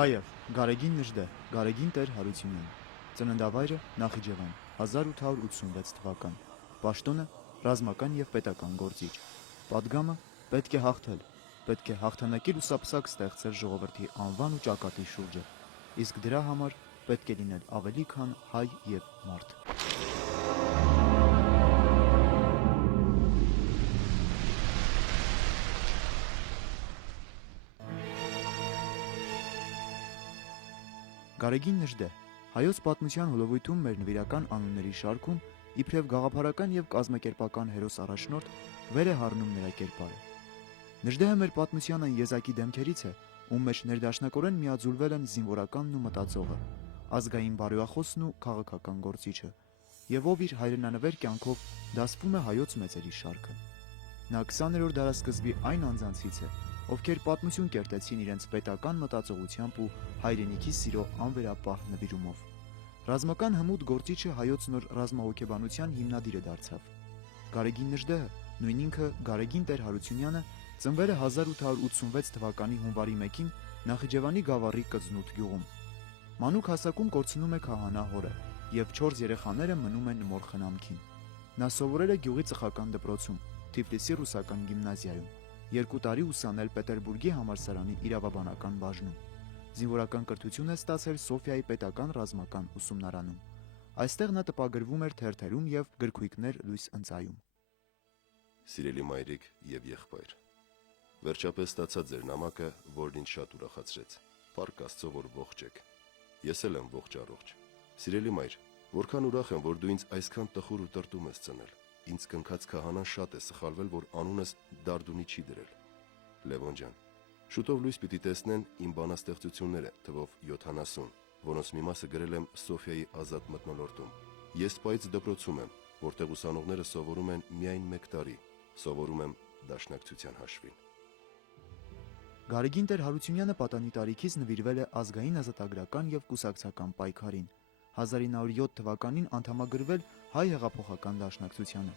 Հայև, Գարեգին Նժդեհ, Գարեգին Տեր Հարությունյան, ծննդավայրը Նախիջևան, 1886 թվական, պաշտոնը ռազմական և պետական գործիչ, պատգամը պետք է հաղթել, պետք է հաղթանակի լուսապսակ ստեղծել ժողովրդի անվան ու ճակատի շուրջը, իսկ դրա համար պետք է լինել ավելի քան հայ և մարդ։ Գարեգին Նժդեհ, հայոց պատմության հոլովույթում մեր նվիրական անունների շարքում իբրև գաղափարական և կազմակերպական հերոս առաջնորդ վեր է հառնում նրա կերպարը։ Նժդեհը մեր պատմության այն եզակի դեմքերից է, ում մեջ ներդաշնակորեն միաձուլվել են զինվորականն ու մտածողը, ազգային բարոյախոսն ու քաղաքական գործիչը, և ով իր հայրենանվեր կյանքով դասվում է հայոց մեծերի շարքը։ Նա 20-րդ դարասկզբի այն անձանցից է, ովքեր պատմություն կերտեցին իրենց պետական մտածողությամբ ու հայրենիքի սիրո անվերապահ նվիրումով։ Ռազմական հմուտ գործիչը հայոց նոր ռազմահոգեբանության հիմնադիրը դարձավ։ Գարեգին Նժդեհը, նույն ինքը Գարեգին Տեր Հարությունյանը, ծնվել է 1886 թվականի հունվարի 1-ին Նախիջևանի Գավառի Կծնուտ գյուղում։ Մանուկ հասակում կորցնում է քահանա հորը, և 4 երեխաները մնում են մոր խնամքին։ Նա սովորել է գյուղի ծխական դպրոցում, Թիֆլիսի ռուսական գիմնազիայում, 2 տարի ուսանել Պետերբուրգի համալսարանի իրավաբանական բաժնում։ Զինվորական կրթություն է ստացել Սոֆիայի պետական ռազմական ուսումնարանում։ Այստեղ նա տպագրվում էր թերթերում և գրքույկներ լույս ընծայում։ Սիրելի մայրիկ և եղբայր, վերջապես ստացա ձեր նամակը, որն ինձ շատ ուրախացրեց։ Փառք Աստծո, որ ողջ եք։ Ես էլ եմ ողջ առողջ։ Սիրելի մայր, որքան ուրախ եմ, որ դու ինձ այսքան տխուր ու տրտում ես ծնել։ Ինձ կնքած քահանան շատ է սխալվել, որ անունս Դարդունի չի դրել։ Լևոն ջան, շուտով լույս պիտի տեսնեն իմ բանաստեղծությունները, թվով 70, որոնց մի մասը գրել եմ Սոֆիայի ազատ մթնոլորտում։ Ես Սպայից դպրոցում եմ, որտեղ ուսանողները սովորում են միայն 1 տարի, սովորում եմ դաշնակցության հաշվին։ Գարեգին Տեր Հարությունյանը պատանի տարիքից նվիրվել է ազգային ազատագրական և կուսակցական պայքարին։ 1907 թվականին անդամագրվել Հայ հեղափոխական դաշնակցությանը։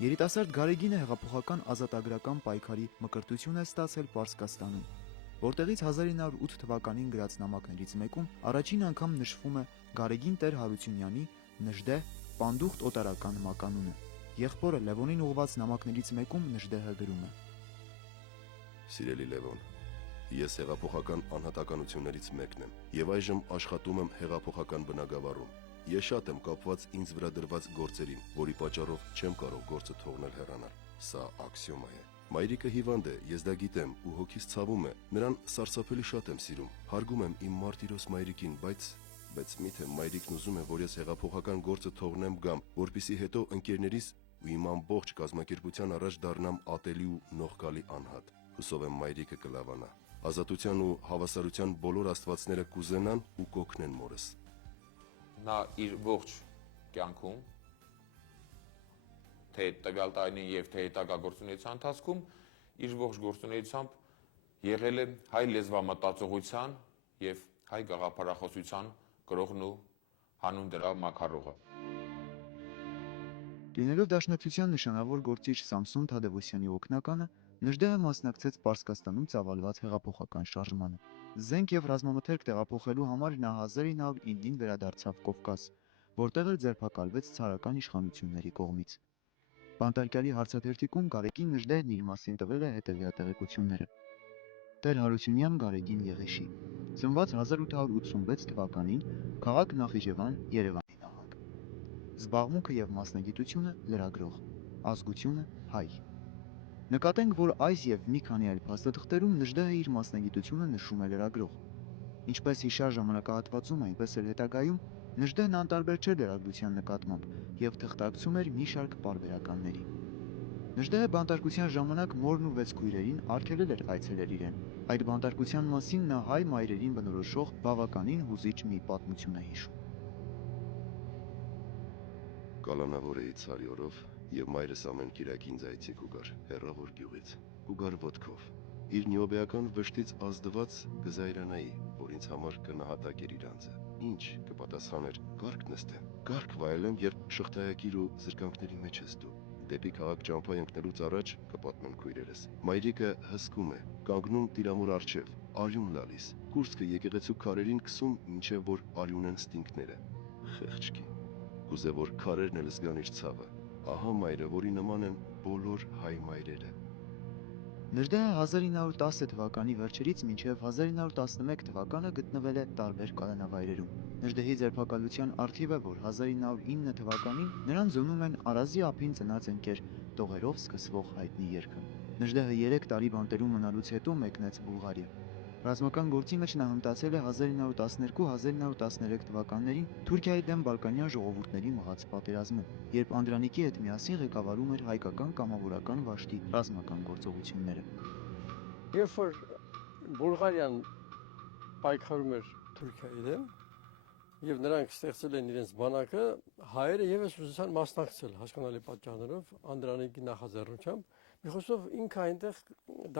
Երիտասարդ Գարեգինը հեղափոխական ազատագրական պայքարի մկրտություն է ստացել Պարսկաստանում, որտեղից 1908 թվականին գրած նամակներից մեկում առաջին անգամ նշվում է Գարեգին Տեր Հարությունյանի Նժդեհ պանդուխտ օտարական մականունը։ Եղբորը Լևոնին ուղղված նամակներից մեկում Նժդեհը գրում է. Սիրելի Լևոն, ես հեղափոխական անհատականություններից մեկն եմ և այժմ աշխատում եմ հեղափոխական բնագավառում։ Ես շատ եմ կապված ինձ վրա դրված գործերին, որի պատճառով չեմ կարող գործը թողնել հեռանալ։ Սա աքսիոմա է։ Մայրիկը հիվանդ է, ես դա գիտեմ ու հոգիս ցավում է։ Նրան սարսափելի շատ եմ սիրում։ Հարգում եմ իմ մարտիրոս մայրիկին, բայց միթե մայրիկն ուզում է, որ ես հեղափոխական գործը թողնեմ գամ, որպեսզի հետո ընկերներիս ու իմ ամբողջ կազմակերպության առաջ դառնամ ատելի ու նողկալի անհատ։ Հուսով եմ մայրիկը կլավանա։ Ազատության ու հավասարության բոլոր աստվածները կուզենան ու կօգնեն մորս։ Նա իր ողջ կյանքում, թե տվյալ տարին և թե հետագա գործունեության ընթացքում, իր ողջ գործունեությամբ եղել է հայ լեզվամտածողության և հայ գաղափարախոսության կրողն ու հանուն դրա մաքարողը։ Լինելով դաշնակցության նշանավոր գործիչ Սամսոն Թադևոսյանի օգնականը, Նժդեհը մասնակցեց Պարսկաստանում ծավալված հեղափոխական շարժմանը։ Զենք և ռազմամթերք տեղափոխելու համար նա 1909-ին վերադարձավ Կովկաս, որտեղ էլ ձերբակալվեց ցարական իշխանությունների կողմից։ Բանտարկյալի հարցաթերթիկում Գարեգին Նժդեհն իր մասին տվել է հետևյալ տեղեկությունները. Տեր Հարությունյան Գարեգին Եղեշի, ծնված 1886 թվականին, քաղաք Նախիջևան, Երևանի նահանգ։ Զբաղմունքը և մասնագիտությունը լրագրող, ազգությունը հայ։ Նկատենք, որ այս և մի քանի այլ փաստաթղթերում Նժդեհը իր մասնագիտությունը նշում է լրագրող։ Ինչպես հիշյալ ժամանակահատվածում, այնպես էլ հետագայում Նժդեհն անտարբեր չէր լրագրության նկատմամբ և թղթակցում էր մի շարք պարբերականների։ Նժդեհը բանտարկության ժամանակ մորն ու 6 քույրերին արգելել էր այցելել իրեն։ Այդ բանտարկության մասին նա հայ մայրերին բնորոշող բավականին հուզիչ մի պատմություն է հիշում։ Կալանավոր էի ցարի օրով և մայրս ամեն կիրակ ինձ այցի կուգար հեռավոր գյուղից, կուգար ոտքով։ Իր նյոբեական վշտից ազդված կզայրանայի, որ ինձ համար կնահատակ էր իր անձը։ Ինչ կպատասխաներ, կարգ նստեմ, կարգ վայելեմ, երբ շղթայակիր ու զրկանքների մեջ ես դու։ Դեպի քաղաք ճամփա ընկնելուց առաջ կպատմեմ քույրերս։ Մայրիկը հսկում է, կանգնում տիրամուր առջև, արյուն լալիս, կուրծքը եկեղեցու քարերին քսում, մինչև որ արյունեն ստինքները։ Խեղճքի։ Կուզե որ քարերն էլ զգան իր ցավը։ Ահա մայրը, որի նման են բոլոր հայ մայրերը։ Նժդեհը 1910 թվականի վերջերից մինչև 1911 թվականը գտնվել է տարբեր կալանավայրերում։ Նժդեհի ձերբակալության արդիվ է, որ 1909 թվականին նրան զոնում են Արազի ափին ծնած ընկեր տողերով սկսվող հայտնի երգը։ Նժդեհը 3 տարի բանտերում մնալուց հետո մեկնեց Բուլղարիա։ Ռազմական գործի մեջ նա հմտացել է 1912-1913 թվականներին Թուրքիայի դեմ Բալկանյան ժողովուրդների մղած պատերազմում, երբ Անդրանիկի հետ միասին ղեկավարում էր հայկական կամավորական վաշտի ռազմական գործողությունները։ Երբ որ Բուլղարիան պայքարում էր Թուրքիայի դեմ եւ նրանք ստեղծել են իրենց բանակը, հայերը եւս ուզեցան մասնակցել հասկանալի պատճառներով Անդրանիկի նախաձեռնությամբ։ Մի խոսքով ինքը այնտեղ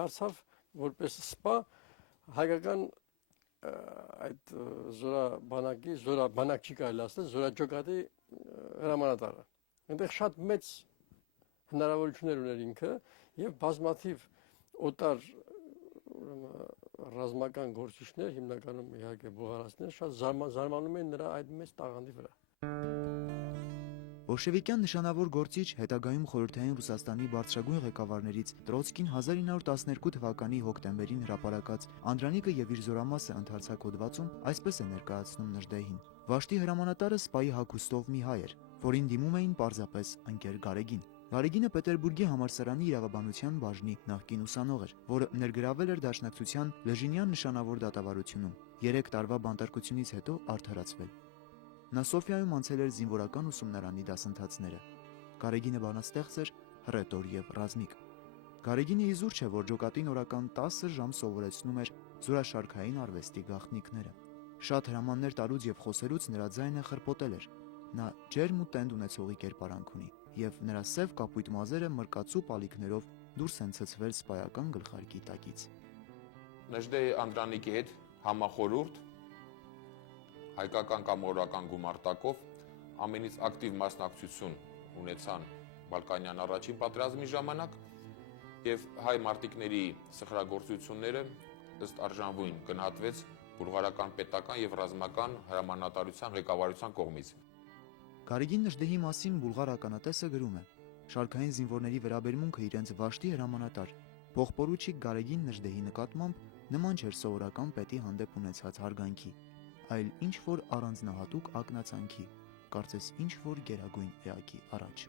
դարձավ որպես սպա հայկական այդ զորաբանակ չի կարելի ասել, զորաճոկատի հրամանատարը։ Այնտեղ շատ մեծ հնարավորություններ ուներ ինքը եւ բազմաթիվ օտար ռազմական գործիչներ, հիմնականում իհարկե բուլղարացիներ, շատ զարմանում են նրա այդ մեծ տաղանդի վրա։ Բոլշևիկյան նշանավոր գործիչ, հետագայում խորհրդային Ռուսաստանի բարձրագույն ղեկավարներից Տրոցկին 1912 թվականի հոկտեմբերին հրապարակած Անդրանիկը եւ իր զորամասը ընդարձակ հոդվածում այսպես է ներկայացնում Նժդեհին. Վաշտի հրամանատարը սպայի հագուստով մի հայ էր, որին դիմում էին պարզապես ընկեր Գարեգին։ Գարեգինը Պետերբուրգի համալսարանի իրավաբանության բաժնի նախկին ուսանող էր, որը ներգրավել էր Դաշնակցության Լեժինյան նշանավոր դատավարությունում։ 3 տարվա բանտարկությունից հետո արդարացվել։ Նա Սոֆիայում անցել էր զինվորական ուսումնարանի դասընթացները։ Գարեգինը բանաստեղծ էր, հռետոր եւ ռազմիկ։ Գարեգինը իզուր չէ, որ ջոկատին օրական 10 ժամ սովորեցնում էր զորաշարքային արվեստի գաղտնիքները։ Շատ հրամաններ տալուց եւ խոսելուց նրա ձայնը խրպոտել էր։ Նա ջերմ ու տենդ ունեցողի կերպարանք ունի, եւ նրա սև կապույտ մազերը մրկացու պալիքներով դուրս են ցցվել սպայական գլխարկի տակից։ Նժդեհի Անդրանիկի հետ համախորհուրդ հայկական կամավորական գումարտակով ամենից ակտիվ մասնակցություն ունեցան Բալկանյան առաջին պատերազմի ժամանակ եւ հայ մարտիկների սխրագործությունները ըստ արժանվույն գնահատվեց բուլղարական պետական եւ ռազմական հրամանատարության ղեկավարության կողմից։ Գարեգին Նժդեհի մասին բուլղար ականատեսը գրում է. շարքային զինվորների վերաբերմունքը իրենց վաշտի հրամանատար փոխպորուչիկ Գարեգին Նժդեհի նկատմամբ նման չէր սովորական պետի հանդեպ ունեցած հարգանքի, այլ ինչ որ առանձնահատուկ ակնածանքի, կարծես ինչ որ գերագույն էակի առաջ։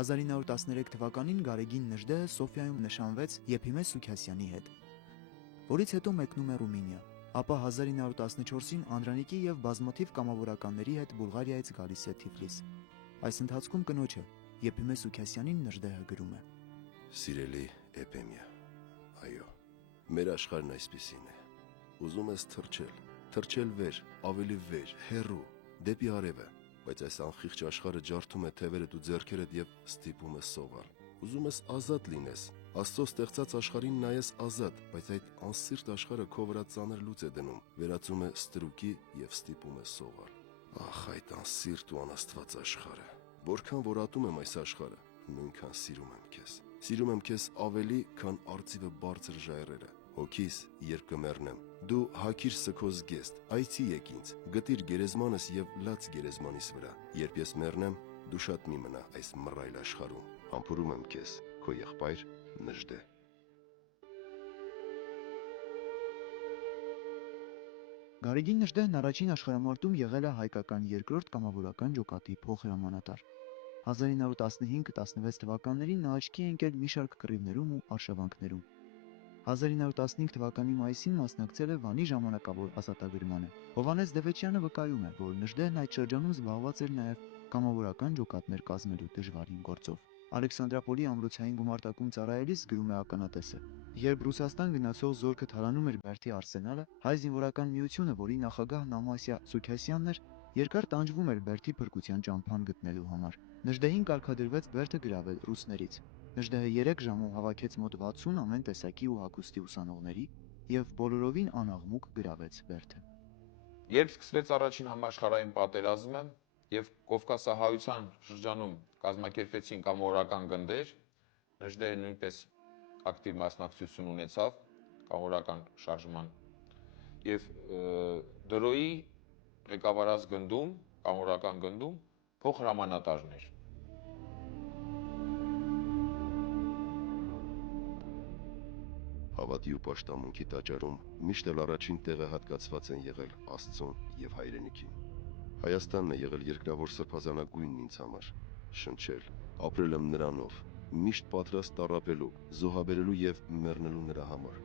1913 թվականին Գարեգին Նժդեհը Սոֆիայում նշանվեց Եփիմե Սուքասյանի հետ, որից հետո մեկնում է Ռումինիա, ապա 1914-ին Անդրանիկի եւ բազմաթիվ կամավորականների հետ Բուլղարիայից գալիս է Թիֆլիս։ Այս ընթացքում կնոջը Եփիմե Սուքասյանին Նժդեհը գրում է. Սիրելի Էփեմիա, այո, մեր աշխարհն այսպիսին է։ Ուզում ես թռչել վեր, ավելի վեր, հեռու, դեպի արևը, բայց այս անխիղճ աշխարհը ջարդում է թևերդ ու ձեռքերդ եւ ստիպում է սողալ։ Ուզում ես ազատ լինես, Աստծո ստեղծած աշխարհին նայես ազատ, բայց այդ անսիրտ աշխարհը քո վրա ծանր լուծ է դնում, վերածում է ստրուկի եւ ստիպում է սողալ։ Ախ, այդ անսիրտ ու անաստված աշխարհը։ Որքան որ ատում եմ այս աշխարհը, նույնքան սիրում եմ քեզ։ Սիրում եմ քեզ ավելի, քան արծիվը բարձր ժայռերը։ Հոգիս, երբ կմեռնեմ, դու հագիր սքոզ գեստ, այցի եկ ինձ, գտիր գերեզմանս եւ լաց գերեզմանիս վրա։ Երբ ես մեռնեմ, դու շատ մի մնա այս մռայլ աշխարհում։ Համբուրում եմ քեզ, քո եղբայր Նժդեհ։ Գարեգին Նժդեհն առաջին աշխարհամարտում եղել է հայկական երկրորդ կամավորական ջոկատի փոխհրամանատար։ 1915-16 թվականներին նա աչքի է ընկել մի շարք կռիվներում ու արշավանքներում։ 1915 թվականի մայիսին մասնակցել է Վանի ժամանակավոր ազատագրմանը։ Հովհաննես Դևեչյանը վկայում է, որ Նժդեհն այդ շրջանում զբաղված էր նաև կամավորական ջոկատներ կազմելու դժվարին գործով։ Ալեքսանդրապոլի ամրոցային գումարտակում ծառայելիս գրում է ականատեսը. երբ Ռուսաստան գնացող զորքը թալանում էր Բերդի արսենալը, հայ զինվորական միությունը, որի նախագահ Նամասիա Սուքասյանն էր, երկար տանջվում էր Բերդի փրկության ճամփան գտնելու համար։ Նժդեհին կարգադրվեց Բերդը գրավել ռուսներից։ Նժդեհը 3 ժամում հավաքեց մոտ 60 ամեն տեսակի ու հագուստի ուսանողների եւ բոլորովին անաղմուկ գրավեց Բերդը։ Երբ սկսվեց առաջին համաշխարհային պատերազմը եւ Կովկասահայության շրջանում կազմակերպեցին կամավորական գնդեր, Նժդեհը նույնպես ակտիվ մասնակցություն ունեցավ կամավորական շարժման եւ դրոյի ղեկավարած գնդում, կամավորական գնդում փոխհրամանատարներ։ Հավատի ու պաշտամունքի տաճարում միշտ էլ առաջին տեղը հատկացված են եղել Աստծուն եւ հայրենիքին։ Հայաստանն է եղել երկրավոր սրբազանագույնն ինձ համար, շնչել, ապրել եմ նրանով, միշտ պատրաստ տառապելու, զոհաբերելու եւ մեռնելու նրա համար։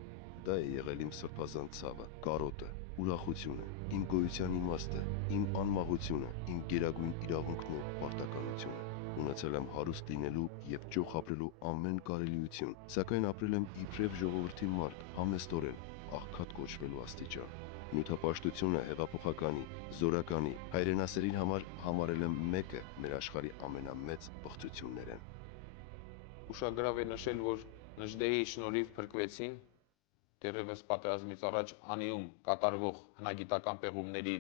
Դա է եղել իմ սրբազան ցավը, կարոտը, ուրախությունը, իմ գոյության իմաստը, իմ անմահությունը, իմ գերագույն իրավունքն ու պարտականությունը։ Ունեցել եմ հարուստ լինելու եւ ճոխ ապրելու ամեն կարելիություն, սակայն ապրել եմ իբրև ժողովրդի մարդ, համեստորեն, աղքատ կոչվելու աստիճան։ Նյութապաշտությունը հեղափոխականի, զորականի, հայրենասերին համար համարել եմ մեկը մեր աշխարհի ամենամեծ բղծություններն։ Ուշագրավ է նշել, որ Նժդեհի շնորհիվ փրկվեցին դեռևս պատերազմից առաջ Անիում կատարվող հնագիտական պեղումների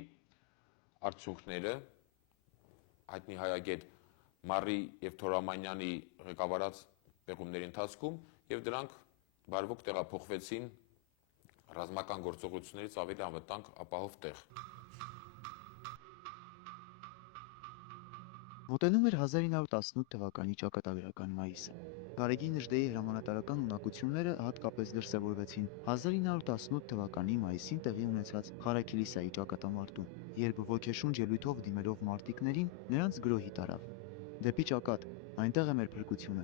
արդյունքները, հայտնի հայագետ Մարի եւ Թորամանյանի ղեկավարած պեղումների ընթացքում եւ դրանք բարվոք տեղափոխվեցին ռազմական գործողություններից ավելի անվտանգ ապահով տեղ։ Մոտենում էր 1918 թվականի ճակատագրական մայիսը։ Գարեգին Նժդեհի հրամանատարական ունակությունները հատկապես դրսևորվեցին 1918 թվականի մայիսին տեղի ունեցած Ղարաքիլիսայի ճակատամարտում, երբ ոգեշունչ ելույթով դիմելով մարտիկներին նրանց գրոհի տարավ։ Դեպի ճակատ, այնտեղ է մեր փրկությունը,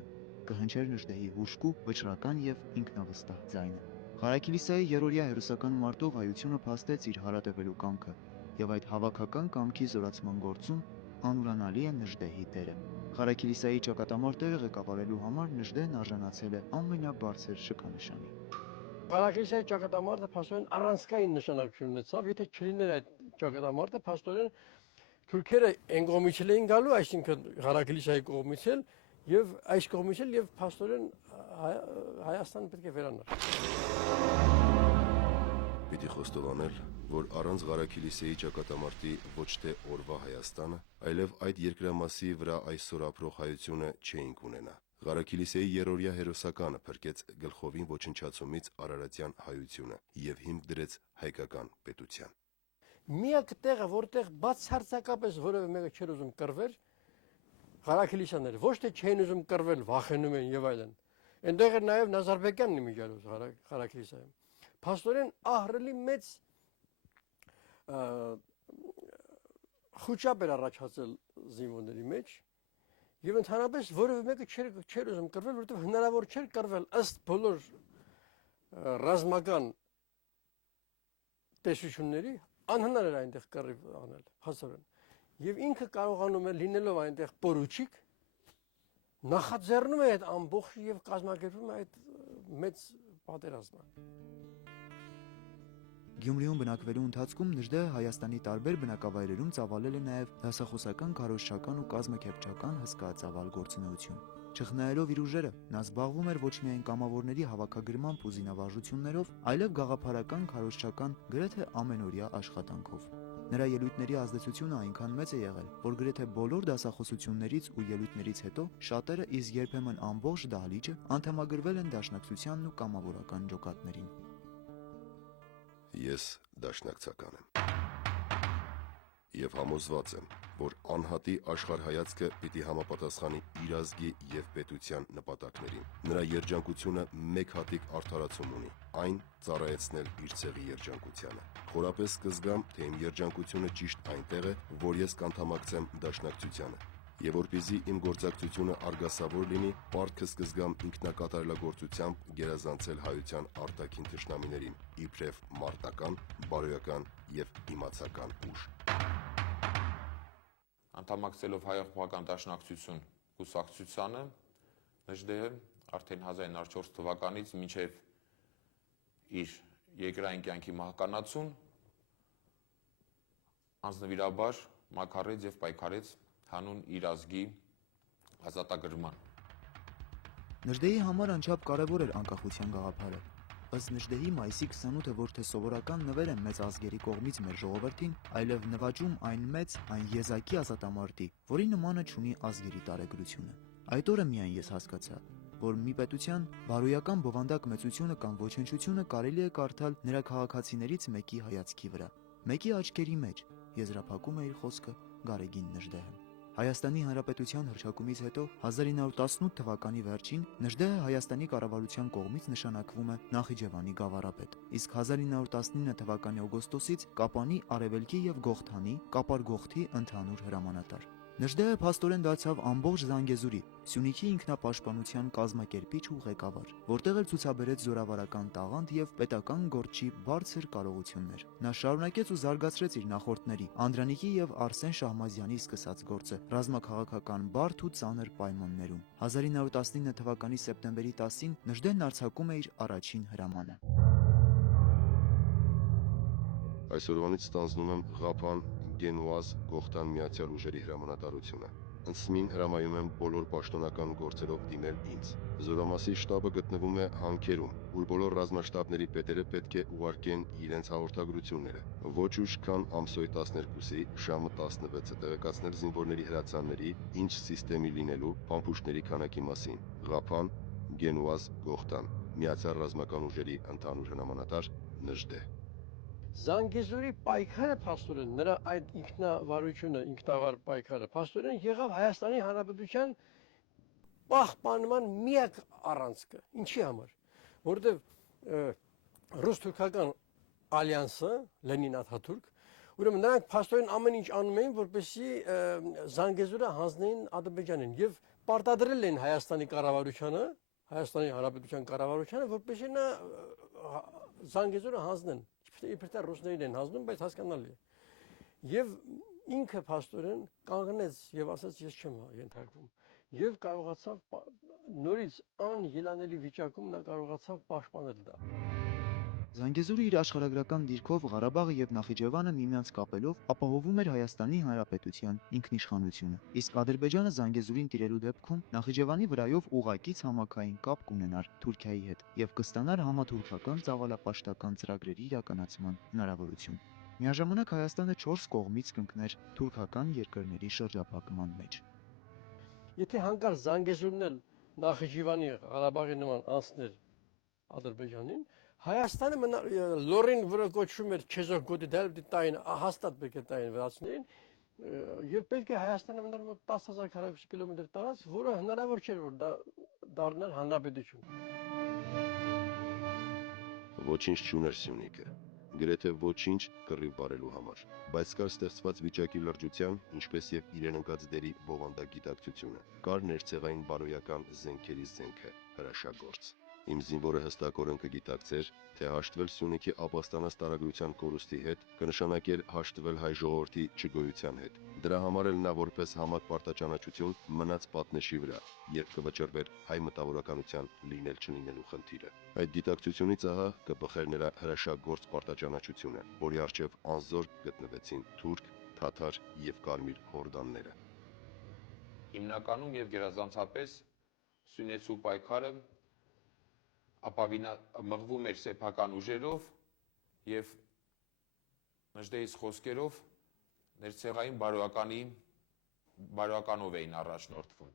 կհնչեր Նժդեհի հուժկու, վճռական եւ ինքնավստահ ձայնը։ Ղարաքիլիսայի երրորդյա հերոսական մարտով հայությունը փաստեց իր հարատևելու կամքը, եւ այդ հավաքական կամքի զորացման գործում անուրանալի է Նժդեհի դերը։ Ղարաքիլիսայի ճակատամարտերը ղեկավարելու համար Նժդեհն արժանացել է ամենաբարձր շքանշանի։ Ղարաքիլիսայի ճակատամարտը փաստորեն առանցքային նշանակություն ունեցավ, եթե չլիներ այդ ճակատամարտը, փաստորեն թուրքերը այն կողմից էին գալու, այսինքն Ղարաքիլիսայի կողմից էլ եւ այս կողմից էլ եւ փաստորեն Հայաստանը պետք է վերանար։ Պիտի խոստովանել, որ առանց Ղարաքիլիսեի ճակատամարտի ոչ թե օրվա Հայաստանը, այլև այդ երկրամասի վրա այսօր ապրող հայությունը չէինք ունենա։ Ղարաքիլիսեի երրորդյա հերոսականը փրկեց գլխովին ոչնչացումից արարատյան հայությունը եւ հիմք դրեց հայկական պետության։ Միակ տեղը, որտեղ բացարձակապես որևէ մեկը չէր ուզում կռվել, Ղարաքիլիսան էր, ոչ թե չէին ուզում կռվել, վախենում են եւ այլն։ Այնտեղ էր նաեւ Նազարբեկյանն իմիջալոց Ղարաքիլիսայում։ Փաստորեն ահռելի մեծ խոճապ էր առաջացել զինվորների մեջ եւ ընդհանրապես որևէ մեկը չէր ուզում կռվել, որովհետեւ հնարավոր չէր կռվել ըստ բոլոր ռազմական տեսությունների, անհնար էր այնտեղ կռիվ անել, փաստորեն։ Եվ ինքը կարողանում էր լինելով այնտեղ պորուչիկ նախաձեռնում է այդ ամբողջ եւ կազմակերպում է այդ մեծ պատերազմը։ Գյումրիում բնակվելու ընթացքում Նժդեհը Հայաստանի տարբեր բնակավայրերում ծավալել է նաև դասախոսական, քարոզչական ու կազմակերպչական հսկայածավալ գործունեություն։ Չխնայելով իր ուժերը, նա զբաղվում էր ոչ միայն կամավորների հավաքագրմամբ ու զինավարժություններով, այլև գաղափարական, քարոզչական, գրեթե ամենօրյա աշխատանքով։ Նրա ելույթների ազդեցությունը այնքան մեծ է եղել, որ գրեթե բոլոր դասախոսություններից ու ելույթներից հետո շատերը, իսկ երբեմն ամբողջ դահլիճը անդամագրվել են դաշնակցությանն ու կամավորական ջոկատներին։ Ես դաշնակցական եմ եւ համոզված եմ, որ անհատի աշխարհայացքը պիտի համապատասխանի իր ազգի եւ պետության նպատակներին։ Նրա երջանկությունը մեկ հատիկ արդարացում ունի, այն ծառայեցնել իր ցեղի երջանկությանը։ Խորապես կզգամ, թե իմ երջանկությունը ճիշտ այնտեղ է, որ ես կանդամակցեմ դաշնակցությանը։ Եվ որպեսզի իմ գործակցությունը արգասավոր լինի, պարտքս կզգամ ինքնակատարելագործությամբ գերազանցել հայության արտաքին թշնամիներին, իբրև մարտական, բարոյական եւ իմացական ուժ։ Անդամակցելով հայ-հեղափոխական դաշնակցություն կուսակցությանը, Նժդեհը արդեն 1904 թվականից մինչև իր երկրային կյանքի մահկանացուն անձնվիրաբար մաքարեց եւ պայքարեց հանուն իր ազգի ազատագրման։ Նժդեհի համար անչափ կարևոր էր անկախության գաղափարը։ ըստ Նժդեհի մայիսի 28-ը ոչ թե սովորական նվեր է մեծ ազգերի կողմից մեր ժողովրդին, այլև նվաճում այն մեծ, այն եզակի ազատամարտի, որի նմանը չունի ազգերի տարեգրությունը։ Այդ օրը միայն ես հասկացա, որ մի պետության բարոյական բովանդակ մեծությունը կամ ոչնչությունը կարելի է կարդալ նրա քաղաքացիներից մեկի հայացքի վրա, մեկի աչքերի մեջ, եզրափակում է իր խոսքը Գարեգին Նժդեհը։ Հայաստանի Հանրապետության հռչակումից հետո 1918 թվականի վերջին Նժդեհը Հայաստանի կառավարության կողմից նշանակվում է Նախիջևանի գավառապետ, իսկ 1919 թվականի օգոստոսից Կապանի, Արևելքի եւ Գողթանի Կապար-Գողթի ընդհանուր հրամանատար։ Նժդեհը փաստորեն դարձավ ամբողջ Զանգեզուրի, Սյունիքի ինքնապաշտպանության կազմակերպիչ ու ղեկավար, որտեղ էլ ցուցաբերեց զորավարական տաղանդ եւ պետական գործչի բարձր կարողություններ։ Նա շարունակեց ու զարգացրեց իր նախորդների Անդրանիկի եւ Արսեն Շահմազյանի սկսած գործը ռազմաքաղաքական բարդ ու ծանր պայմաններում։ 1919 թվականի սեպտեմբերի 10-ին Նժդեհն արձակում է իր առաջին հրամանը։ Այսօրվանից ստանձնում եմ Ղափան, Գենուազ, Գողթան միացյալ ուժերի հրամանատարությունը։ Ընծմին հրամայում եմ բոլոր պաշտոնական գործերով դիմել ինձ։ Զորամասի շտաբը գտնվում է Հանքերում, ուր բոլոր ռազմաշտաբների պետերը պետք է ուղարկեն իրենց հաղորդագրությունները։ Ոչ ուշ քան ամսոյ 12-ի ժամը 16-ը տեղեկացնել զինվորների հրացանների, ինչ սիստեմի լինելու, փամփուշտների քանակի մասին։ Ղափան, Գենուազ, Գողթան միացյալ ռազմական ուժերի ընդհանուր հրամանատար Նժդեհ։ Զանգեզուրի պայքարը փաստորեն նրա այդ ինքնավարությունը, ինքնավար պայքարը փաստորեն եղավ Հայաստանի Հանրապետության պահպանման միակ առանցքը։ Ինչի համար? Որտեղ ռուս-թուրքական ալյանսը, Լենին-Աթաթուրք, ուրեմն նրանք փաստորեն ամեն ինչ անում էին, որպեսզի Զանգեզուրը հանձնեին Ադրբեջանին եւ պարտադրել են Հայաստանի կառավարությանը, Հայաստանի Հանրապետության կառավարությանը, որպեսզի նա Զանգեզուրը հանձնեն։ Իբր թե ռուսներին են հանձնում, բայց հասկանալի է։ Եվ ինքը փաստորեն կանգնեց եւ ասաց ես չեմ ենթարկվում։ Եվ կարողացավ նորից անելանելի վիճակում նա կարողացավ պաշտպանել դա։ Զանգեզուրը իր աշխարհագրական դիրքով Ղարաբաղը եւ Նախիջևանը միմյանց կապելով ապահովում էր Հայաստանի Հանրապետության ինքնիշխանությունը, իսկ Ադրբեջանը Զանգեզուրին տիրելու դեպքում Նախիջևանի վրայով ուղղակից համակային կապ կունենար Թուրքիայի հետ եւ կստանար համաթուրքական ծավալապաշտական ծրագրերի իրականացման հնարավորություն։ Միաժամանակ Հայաստանը 4 կողմից կընկներ թուրքական երկրների շրջափակման մեջ։ Եթե հանկարծ Զանգեզուրն էլ Նախիջևանի Ղարաբաղի նման անցներ Ադրբեջանին, Հայաստանը լորին վրա կոչվում էր չեզոք գոտի դային հաստատ պետք է տային վրացիներին եւ պետք է Հայաստանը մնար մոտ 10,000 քառակուսի կիլոմետր տարած, որը հնարավոր չէր որ դա դառնար հանրապետություն։ Ոչինչ չուներ Սյունիքը, գրեթե ոչինչ կռիվ բարելու համար, բայց կար ստեղծված վիճակի լրջության, ինչպես եւ իրեն ընկած դերի բովանդակգիտակցությունը, կար ներցեղային բարոյական զենքերի զենքը, հրաշագործ։ Իմ զինվորը հստակորեն կգիտակցեր, թե հաշտվել Սյունիքի ապաստանած տարագրության կորուստի հետ կնշանակեր հաշտվել հայ ժողովրդի չգոյության հետ։ Դրա համար էլ նա որպես համակ պարտաճանաչություն մնաց պատնեշի վրա, երբ կվճռվեր հայ մտավորականության լինել-չլինելու խնդիրը։ Այդ գիտակցությունից ահա կբխեր նրա հրաշագործ պարտաճանաչությունը, որի առջև անզոր գտնվեցին թուրք, թաթար եւ կարմիր հորդանները։ Հիմնականում եւ գերազանցապես Սյունեցու պայքարը մղվում էր սեփական ուժերով եւ Նժդեհիս խոսքերով ներցեղային բարոյականով էին առաջնորդվում։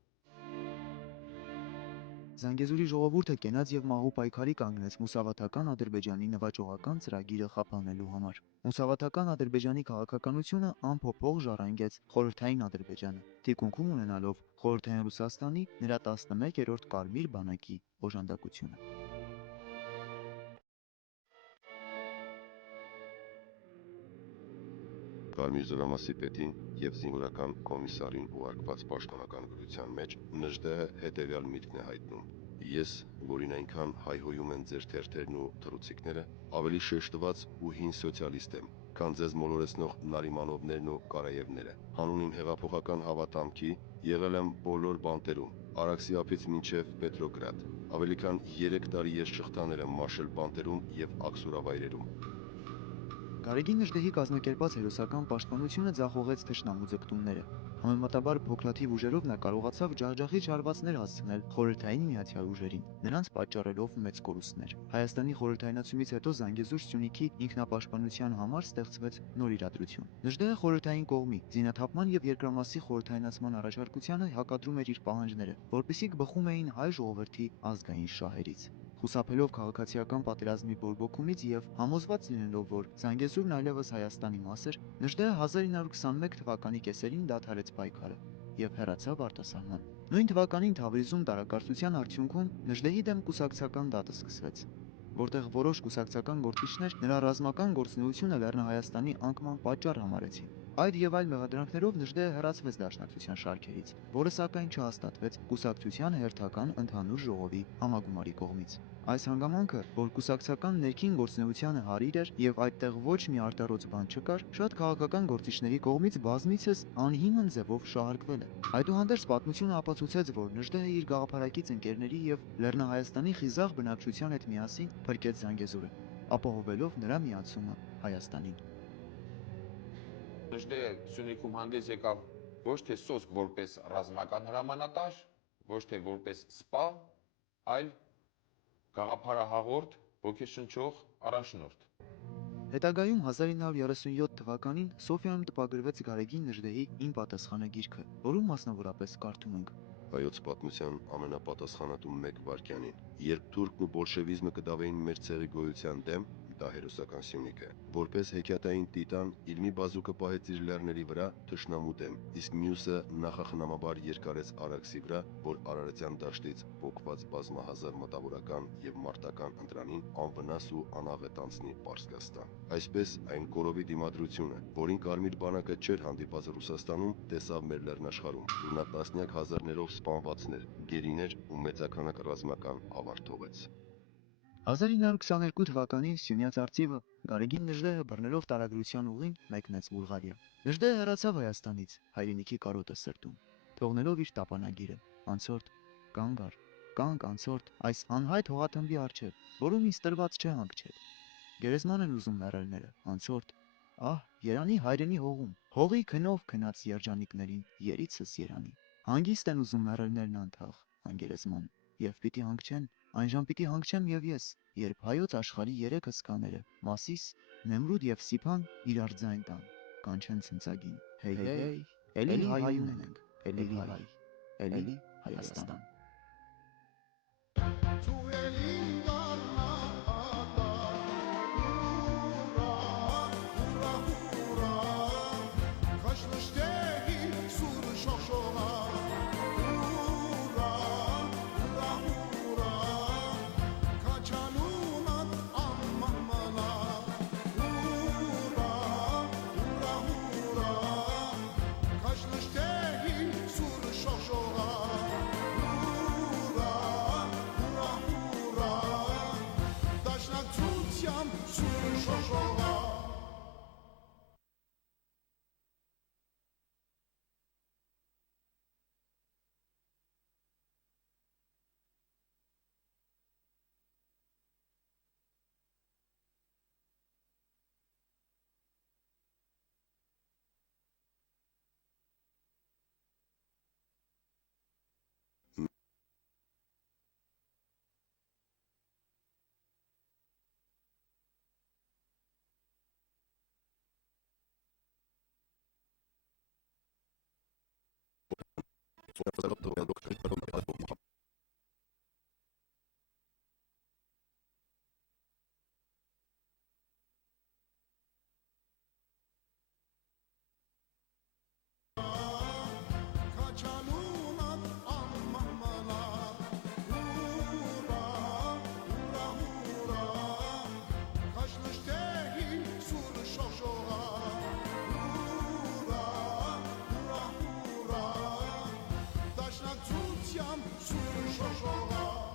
Զանգեզուրի ժողովուրդը կենաց եւ մահու պայքարի կանգնեց Մուսավաթական Ադրբեջանի նվաճողական ծրագիրը խափանելու համար։ Մուսավաթական Ադրբեջանի քաղաքականությունը անփոփոխ ժառանգեց խորհրդային Ադրբեջանը, թիկունքում ունենալով խորհրդային Ռուսաստանի նրա 11-րդ կարմիր բանակի օժանդակությունը։ Կարմիր զորամասի պետին եւ զինվորական կոմիսարին ուղարկված պաշտոնական գրության մեջ Նժդեհը հետեւյալ միտքն է հայտնում. Ես, որին այնքան հայհոյում են ձեր թերթերն ու թռուցիկները, ավելի շեշտված ու հին սոցիալիստ եմ, քան ձեզ մոլորեցնող Նարիմանովներն ու Կարաևները։ Հանուն իմ հեղափոխական հավատամքի եղել եմ բոլոր բանտերում, Արաքսի ափից մինչև Պետրոգրադ։ Ավելի քան 3 տարի ես շղթաներ եմ մաշել բանտերում եւ աքսուրավայրերում։ Գարեգին Նժդեհի կազմակերպած հերոսական պաշտպանությունը ձախողեց թշնամու ձգտումները։ Համեմատաբար փոքրաթիվ ուժերով նա կարողացավ ջախջախիչ հարվածներ հասցնել խորհրդային միացյալ ուժերին, նրանց պատճառելով մեծ կորուստներ։ Հայաստանի խորհրդայնացումից հետո Զանգեզուր Սյունիքի ինքնապաշտպանության համար ստեղծվեց նոր իրադրություն։ Նժդեհը խորհրդային կողմի զինաթափման եւ երկրամասի խորհրդայնացման առաջարկությանը հակադրում էր իր պահանջները, որպեսզի բխում էին հայ ժողովրդի ազգային շահերից։ Խուսափելով քաղաքացիական պատերազմի բորբոքումից եւ համոզված լինելով, որ Զանգեզուրն այլևս Հայաստանի մաս էր, Նժդեհը 1921 թվականի կեսերին դադարեց պայքարը եւ հեռացավ արտասահման։ Նույն թվականին Թավրիզում դարակարծության արդյունքում Նժդեհի դեմ կուսակցական դատը սկսվեց, որտեղ որոշ կուսակցական գործիչներ նրա ռազմական գործունեությունը Լեռնահայաստանի անկման պատճառ համարեցին։ Այդ եւ այլ մեղադրանքներով Նժդեհը հեռացվեց Դաշնակցության շարքերից, որը սակայն չհաստատվեց կուսակցության հերթական ընդհանուր ժողովի համագումարի կողմից։ Այս հանգամանքը, որ կուսակցական ներքին գործունեությանը հարիր էր եւ այդտեղ ոչ մի արտառոց բան չկար, շատ քաղաքական գործիչների կողմից բազմիցս անհիմն ձևով շահարկվել է։ Այդուհանդերձ պատմությունը ապացուցեց, որ Նժդեհը իր գաղափարակից ընկերների եւ Լեռնահայաստանի խիզախ բնակչության հետ միասին փրկեց Զանգեզուրը, ապահովելով նրա միացումը Հայաստանին։ Նժդեհը Սյունիքում հանդես եկավ ոչ թե սոսկ որպես ռազմական հրամանատար, ոչ թե որպես սպա, այլ գաղափարահաղորդ, ոգեշնչող առաջնորդ։ Հետագայում 1937 թվականին Սոֆիայում տպագրվեց Գարեգին Նժդեհի «Իմ պատասխանը» գիրքը, որում մասնավորապես կարդում ենք. Հայոց պատմության ամենապատասխանատու մեկ վայրկյանին, երբ թուրքն ու բոլշևիզմը կդավեին մեր ցեղի գոյության դեմ, դա հերոսական Սյունիքը, որպես հեքիաթային տիտան, իր մի բազուկը պահեց իր լեռների վրա թշնամու դեմ, իսկ մյուսը նախախնամաբար երկարեց Արաքսի վրա, որ Արարատյան դաշտից փոկված բազմահազար մտավորական եւ մարտական ընտրանին անվնաս ու անաղետ անցնի Պարսկաստան։ Այսպես այն կորովի դիմադրությունը, որին Կարմիր բանակը չէր հանդիպած Ռուսաստանում, տեսավ մեր լեռնաշխարհում, ու նա տասնյակ հազարներով սպանվածներ, գերիներ ու մեծաքանակ ռազմական ավարտ թողեց։ 1922 թվականին Սյունյաց արծիվը Գարեգին Նժդեհը բռնելով տարագրության ուղին մեկնեց Բուլղարիա։ Նժդեհը հեռացավ Հայաստանից, հայրենիքի կարոտը սրտում, թողնելով իր տապանագիրը՝ անցորդ, կանգ առ, կանգ անցորդ, այս անհայտ հողաթմբի առջև, որում ինձ տրված չէ հանգչել։ Գերեզման են ուզում մեռելները, անցորդ, ահ, երանի հայրենի հողում, հողի քնով քնած երջանիկներին երիցս երանի։ Հանգիստ են ուզում մեռելներն անթաղ, անգերեզման, եւ պիտի հանգչեն, այնժամ պիտի հանգչեմ եւ ես, երբ հայոց աշխարհի երեք հսկաները՝ Մասիս, Նեմրուդ եւ Սիփան իրար ձայն տան, կանչեն ցնցագին։ Հեյ, հեյ, էլի հայուն ենք, էլի հայ, էլի Հայաստան։ Դաշնակցությամբ սուրը շոշողա